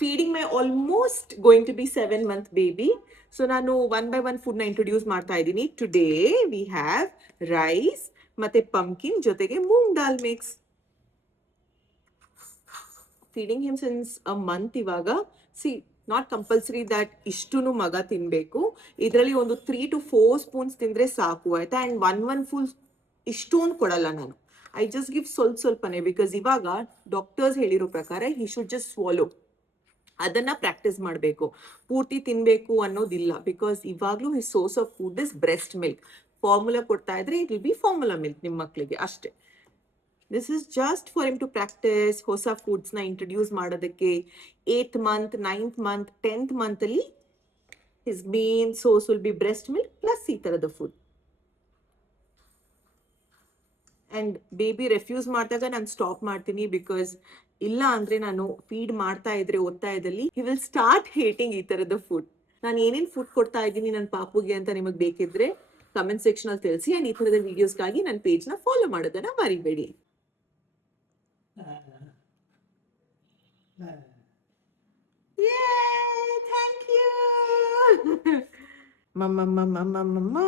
feeding my almost going to be 7-month baby. So ನಾನು one by one ಫುಡ್ನ introduce ಮಾಡ್ತಾ ಇದ್ದೀನಿ. Today we have rice ಮತ್ತೆ pumpkin ಜೊತೆಗೆ moong dal mix. Feeding him since a month ಇವಾಗ. See not compulsory that ಇಷ್ಟೂ ಮಗ ತಿನ್ಬೇಕು. ಇದರಲ್ಲಿ ಒಂದು 3 to 4 ಸ್ಪೂನ್ಸ್ ತಿಂದ್ರೆ ಸಾಕು ಆಯ್ತಾ. ಅಂಡ್ ಒನ್ ಫುಲ್ ಇಷ್ಟೊಂದು ಕೊಡಲ್ಲ ನಾನು. ಐ ಜಸ್ಟ್ ಗಿವ್ ಸ್ವಲ್ಪನೇ, ಬಿಕಾಸ್ ಇವಾಗ ಡಾಕ್ಟರ್ಸ್ ಹೇಳಿರೋ ಪ್ರಕಾರ ಹಿ ಶುಡ್ ಜಸ್ಟ್ ಸ್ವಾಲೋ. ಅದನ್ನ ಪ್ರಾಕ್ಟೀಸ್ ಮಾಡಬೇಕು. ಪೂರ್ತಿ ತಿನ್ಬೇಕು ಅನ್ನೋದಿಲ್ಲ, ಬಿಕಾಸ್ ಇವಾಗ್ಲೂ his source of food is breast milk. Formula ಕೊಡ್ತಾ ಇದ್ರೆ it will be formula milk ನಿಮ್ಮ ಮಕ್ಕಳಿಗೆ ಅಷ್ಟೇ. This is just for him to practise ಹೊಸ ಫುಡ್ಸ್ನ ಇಂಟ್ರೊಡ್ಯೂಸ್ ಮಾಡೋದಕ್ಕೆ. 8th month, 9th month, 10th month ಅಲ್ಲಿ his main source will be breast milk plus ಈ ತರದ ಫುಡ್. ಅಂಡ್ ಬೇಬಿ ರೆಫ್ಯೂಸ್ ಮಾಡಿದಾಗ ನಾನು ಸ್ಟಾಪ್ ಮಾಡ್ತೀನಿ, ಬಿಕಾಸ್ ಇಲ್ಲ ಅಂದ್ರೆ ನಾನು ಫೀಡ್ ಮಾಡ್ತಾ ಇದ್ರೆ ಒತ್ತಾಯದಲ್ಲಿ ಹಿ ವಿಲ್ ಸ್ಟಾರ್ಟ್ ಹೇಟಿಂಗ್ ಈ ತರದ ಫುಡ್. ನಾನು ಏನೇನು ಫುಡ್ ಕೊಡ್ತಾ ಇದ್ದೀನಿ ನನ್ನ ಪಾಪುಗೆ ಅಂತ ನಿಮಗೆ ಬೇಕಿದ್ರೆ ಕಮೆಂಟ್ ಸೆಕ್ಷನ್ ಅಲ್ಲಿ ತಿಳಿಸಿ. ಅಂಡ್ ಈ ತರದ ವಿಡಿಯೋಸ್ಗಾಗಿ ನನ್ನ ಪೇಜ್ನ ಫಾಲೋ ಮಾಡೋದನ್ನ ಮರಿಬೇಡಿ. Yay! Thank you! Mama, mama, mama, mama.